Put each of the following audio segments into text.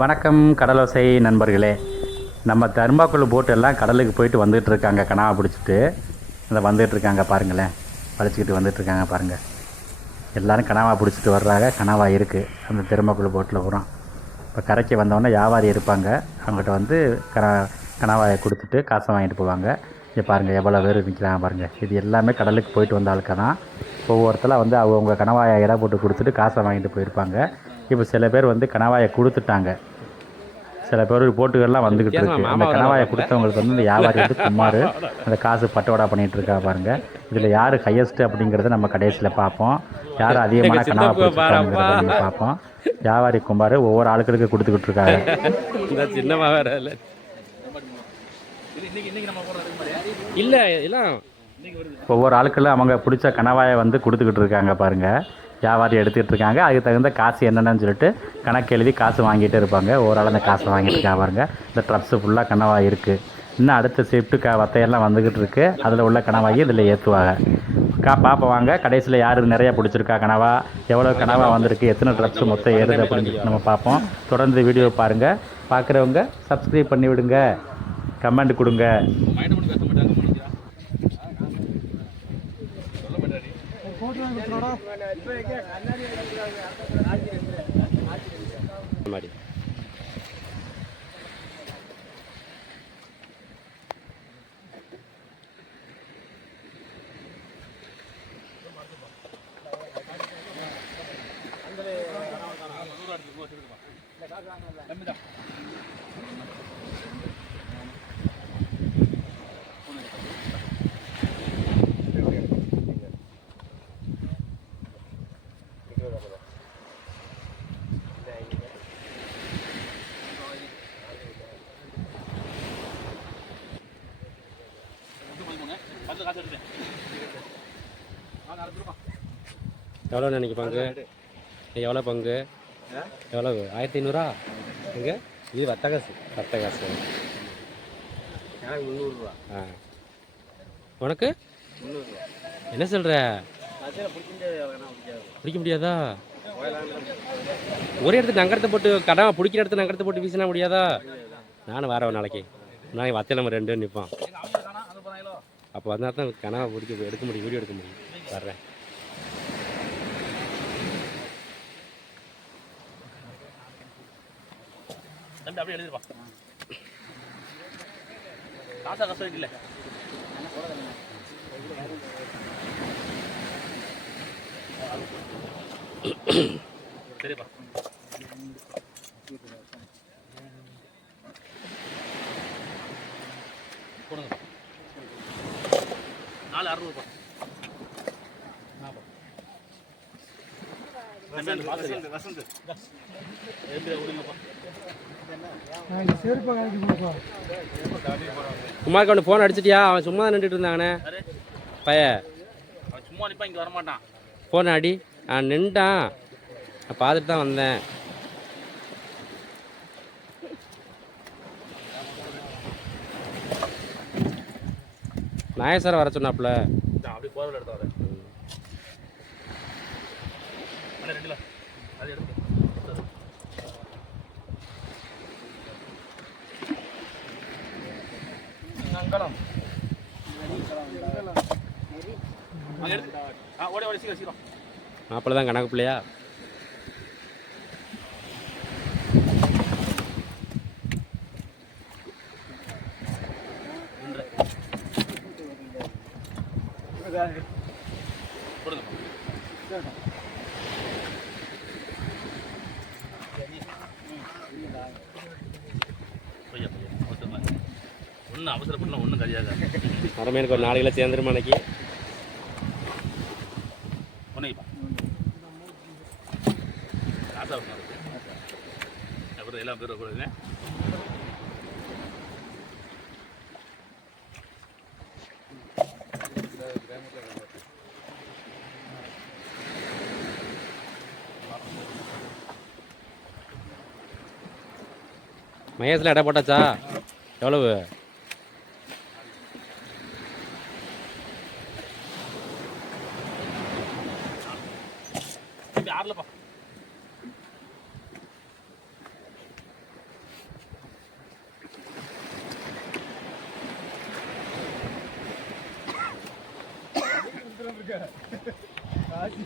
வணக்கம் கடலோசை நண்பர்களே. நம்ம தர்மாக்குள்ள போட்டெல்லாம் கடலுக்கு போயிட்டு வந்துட்டு இருக்காங்க. கனவா பிடிச்சிட்டு அந்த வந்துட்டு இருக்காங்க பாருங்களேன். பழிச்சிக்கிட்டு வந்துட்டு இருக்காங்க பாருங்கள். எல்லோரும் கனவா பிடிச்சிட்டு வர்றாங்க. கனவா இருக்குது அந்த தர்மாக்குள்ள போட்டில் பூரா. இப்போ கரைக்கு வந்தோடனே வியாபாரி இருப்பாங்க. அவங்ககிட்ட வந்து கனவாயை கொடுத்துட்டு காசை வாங்கிட்டு போவாங்க. இங்கே பாருங்கள் எவ்வளோ பேர் நிற்கிறாங்க பாருங்கள். இது எல்லாமே கடலுக்கு போயிட்டு வந்த ஆளுக்க தான். ஒவ்வொருத்தரும் வந்து அவங்க கனவாயை இடம் போட்டு கொடுத்துட்டு காசை வாங்கிட்டு போயிருப்பாங்க. இப்போ சில பேர் வந்து கனவாயை கொடுத்துட்டாங்க. சில பேர் போட்டுகள்லாம் வந்துக்கிட்டு இருக்கு. அந்த கனவாயை கொடுத்தவங்களுக்கு வந்து இந்த வியாபாரி வந்து குமார் அந்த காசு பட்டோடா பண்ணிகிட்டு இருக்கா பாருங்கள். இதில் யார் ஹையஸ்ட்டு அப்படிங்கிறத நம்ம கடைசியில் பார்ப்போம். யார் அதிகமான கனவா பிடிச்சிருக்காங்கிறத நம்ம பார்ப்போம். வியாபாரி குமார் ஒவ்வொரு ஆளுக்களுக்கு கொடுத்துக்கிட்டு இருக்காங்க. ஒவ்வொரு ஆளுக்களும் அவங்க பிடிச்ச கனவாயை வந்து கொடுத்துக்கிட்டு இருக்காங்க பாருங்கள். வியாபாரி எடுத்துக்கிட்டு இருக்காங்க. அதுக்கு தகுந்த காசு என்னென்னு சொல்லிட்டு கணக்கு எழுதி காசு வாங்கிட்டு இருப்பாங்க. ஓராள் அந்த காசு வாங்கிட்டு இருக்கா பாருங்க. இந்த ட்ரப்ஸு ஃபுல்லாக கனவாய் இருக்குது. இன்னும் அடுத்த ஷிஃப்ட்டு வத்தையெல்லாம் வந்துக்கிட்டு இருக்குது. அதில் உள்ள கனவாயி இதில் ஏற்றுவாங்க. பார்ப்போம் வாங்க. கடைசியில் யார் நிறையா பிடிச்சிருக்கா கனவா, எவ்வளோ கனவா வந்திருக்கு, எத்தனை ட்ரப்ஸு மொத்தம் ஏறுது அப்படின்னு நம்ம பார்ப்போம். தொடர்ந்து வீடியோ பாருங்கள். பார்க்குறவங்க சப்ஸ்கிரைப் பண்ணி விடுங்க, கமெண்ட் கொடுங்க. மாதிரி எவ்வளோ நினைக்க பங்கு? எவ்வளோ பங்கு? எவ்வளவு? 1500 எங்கே? இது வத்த காசு. எனக்கு 300 ஆ. உனக்கு என்ன சொல்கிற? பிடிக்க முடியாதா? ஒரே இடத்துக்கு நங்கரத்தை போட்டு கடை பிடிக்கிற இடத்துல நங்கரத்தை போட்டு வீசினா முடியாதா? நானும் வரேன் நாளைக்கு வத்தையில் நம்ம 2 நிற்பான். அப்போ வந்தால் தான் கனவை பிடிக்க எடுக்க முடியும், வீடியோ எடுக்க முடியும். வர்றேன். அப்படியே எழுதிருப்பா. காசா கஷ்டம் இல்லை. சரிப்பா. போடுங்கப்பா. 4600 குமார் கொண்டு ஃபோன் அடிச்சிட்டியா? அவன் சும்மா தான் நின்றுட்டு இருந்தாங்கண்ணே பையன். அவன் சும்மா நிற்பா, இங்கே வரமாட்டான். ஃபோன் அடி. நான் நின்ட்டான், நான் பார்த்துட்டு தான் வந்தேன். நாயசார் வர சொன்னாப்புல. அப்படி போகிற எடுத்து வரேன். அது எடுத்து மாப்பிள்ள தான் கணக்கு பிள்ளையா? ஒன்றும் அவசரப்படலாம், ஒன்றும் கிடையாது. அப்புறமே எனக்கு ஒரு 4 கிலோ சேர்ந்துருமா அன்னைக்கு. ஒன்றைப்பா காசா அப்புறம் எல்லாம் பேர் கொடுங்க. மகேஷில் இடம் போட்டாச்சா? எவ்வளவு? நாளைக்கு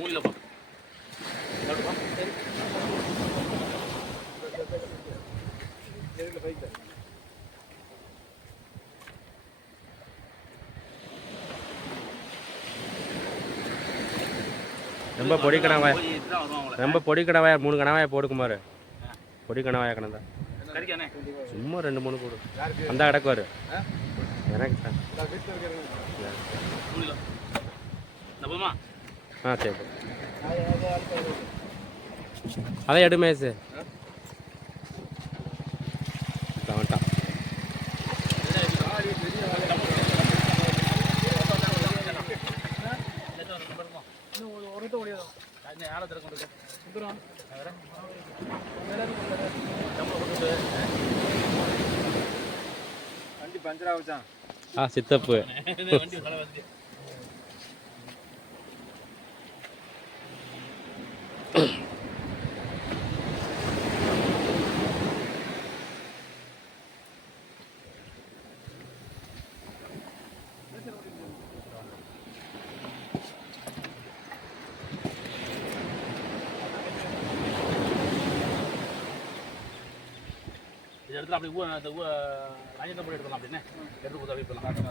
மூலில பா ரொம்ப பொடி கணவாய், இதுதான் வருவாங்களே. ரொம்ப பொடி கணவாயா 3 கணவாயை போடு குமார். பொடி கணவாயா கணந்தா கறிக்கானே சும்மா 2 3 போடு. அந்த கிடக்கு வரு எனக்கு தான். மூலில போதுமா? ஆ சரி போ. அதை எடு மேசு வந்துட்டான். வண்டி பஞ்சர் ஆகுச்சான். ஆ சித்தப்பு இந்த இடத்துல அப்படி அந்த ராஜேந்திர போய் எடுக்கலாம் அப்படின்னு எடுத்து கொடுத்து அப்படியே போகலாம். ஆட்டம்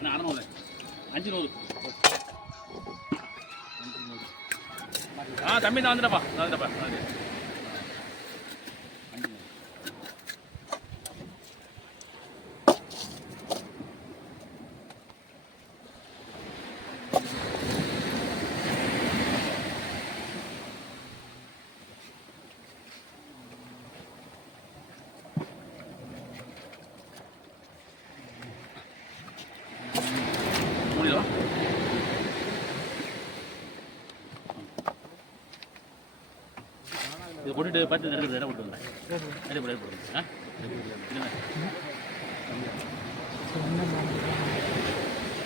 என்ன 600 500. ஆ தம்பி தான் வந்துட்டப்பா. முடியல இது போட்டுட்டு பார்த்து எடுக்கிறது இடம் போட்டு வந்துடுறேன். போட்டு போட்டுருங்க.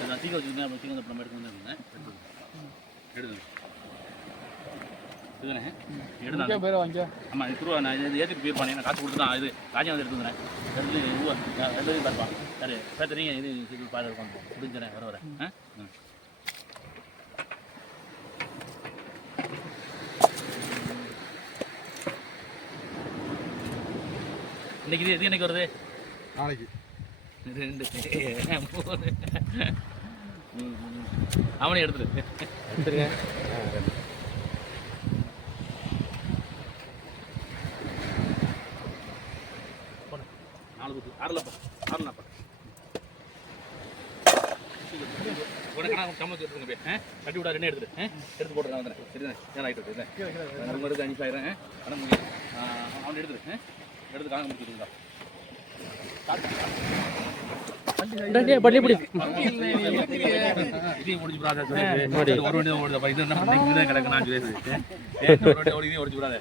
நான் தீக்க வச்சுருந்தேன். அப்புறம் தீக்க நம்ம எடுத்து வந்துருந்தேன். எடுங்க இதுதானே எடுங்க. ஆமாம் இது ரூபா நான் இது ஏற்றிட்டு போயிருப்பானே. நான் காசு கொடுத்து தான் இது ராஜா வந்து எடுத்து வந்துடுறேன். எடுத்து ரூபா எல்லாரையும் பார்ப்பான். சரி பேசுறீங்க. இது பாரு இருக்கும் முடிஞ்சுறேன் வர ஆ ம். இன்னைக்கு இது என்னைக்கு வருது? நாளைக்கு 2 3 அவனே எடுத்துரு எடுத்துருங்க. ஆறுலப்பா உனக்கு நான் சம்பளம் எடுத்துங்க போய் கட்டி விடா 2 எடுத்து போட்டுருக்கேன் வந்துடுறேன். சரிதானே ஏன் ஆகிட்டு இல்லை உங்களுக்கு 5 ஆயிரம் பணம் முடியும். அவனை எடுத்துரு எடுத்து காங்க முடிச்சுருந்தா பள்ளி பிடி இதையும் முடிச்சு விடாத ஒரு வண்டி தான் ஓடுதப்பா. இது என்ன பண்ணி கிடக்கு நான் சொல்லி ஒரு வண்டி ஓடி ஓடிச்சு விடாத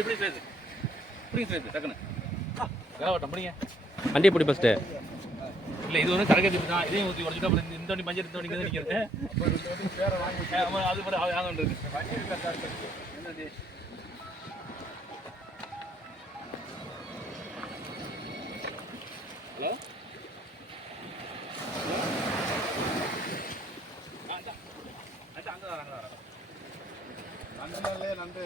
இப்படி சேர்த்து சேர்த்து டக்குன்னு வேலை படிங்க. வண்டியை பிடி ஃபஸ்ட்டு. இல்லை இது வந்து கரகத்தி தான். இதையும் ஊற்றி உடச்சிட்டு அப்புறம் இந்த வண்டி பஞ்சர் இந்த வண்டி நிற்கிறது அது கூட ஆகுன்றது. ஹலோ நண்டு நண்டு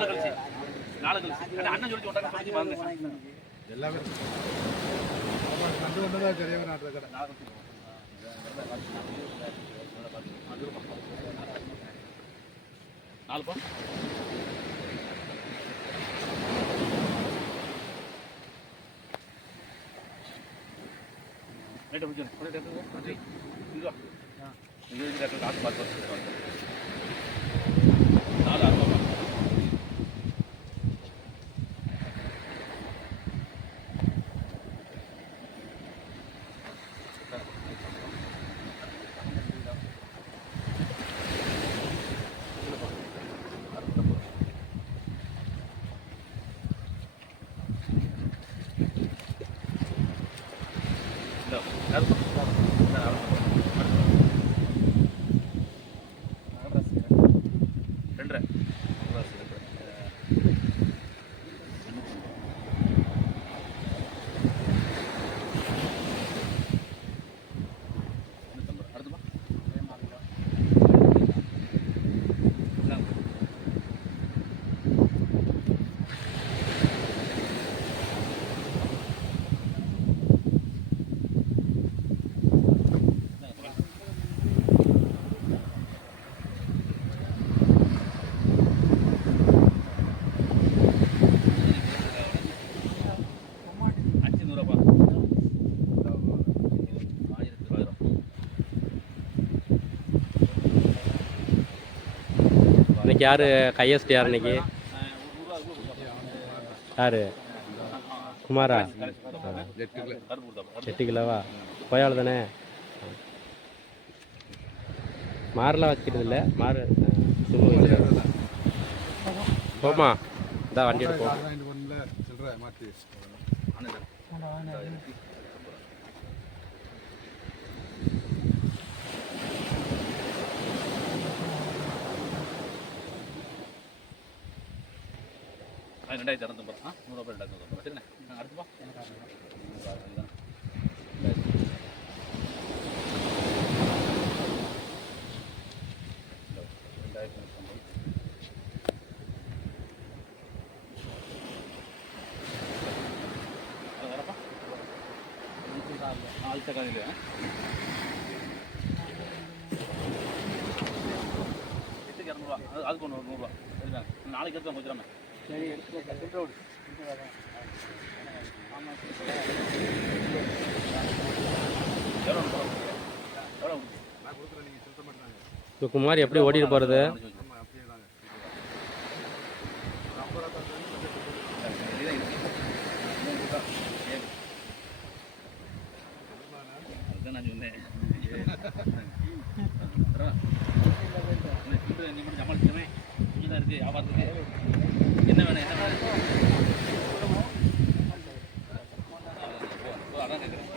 நாளை கழிச்சு அண்ணன் சொல்லி ஒன்றா சொல்லி பாருங்க எல்லாமே கண்டு கொண்டதா தெரியவே நாட்டு கடை நாலு பா ரைட்டை பிடிச்சி இதுவா இது காசு பார்த்து நாலு ஆறு ரெண்டரை அடுத்துமா இன்னைக்கு யார் ஹையஸ்ட் யார் இன்னைக்கு? யார்? குமாரா? 8 கிலோவா? கோயால் தானே? மாரெலாம் வச்சுக்கிறது இல்லை, மாறு சும்மா வச்சுருக்கா. போமா இதான் வண்டி எடுப்போம். சில்லற மாற்றி ரெண்டாயிரத்தி இரநூத்தம்பது நூறுரூபா 2250 சரிண்ணே அடுத்துப்பா வரப்பா ஆழ்த்த காலையில் எட்டுக்கு 200 அதுக்கு ஒன்று 100 சரிண்ணா நாளைக்கு எடுத்து வச்சுடாம சரி எடுத்து இப்போ குமார் எப்படி ஓடிட்டு போகிறது? நான் சொன்னேன் நீ மட்டும் சமாளிச்சுமே இங்கே தான் இருக்குது வியாபாரத்துக்கு என்ன வேணும் என்ன வேணும் அதான் கேட்குறேன்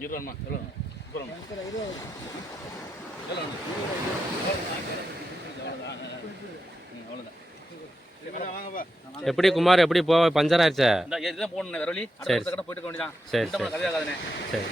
20 ரூபாமா எவ்வளோ எவ்வளோ அவ்வளோதான் எப்படி குமார் எப்படி பஞ்சர் ஆயிடுச்சா? இதுதான் போகணும் வேற வழி சரி அடுத்த கடை போயிட்டு வேண்டியதான் சரி கதையாகாதுண்ணே சரி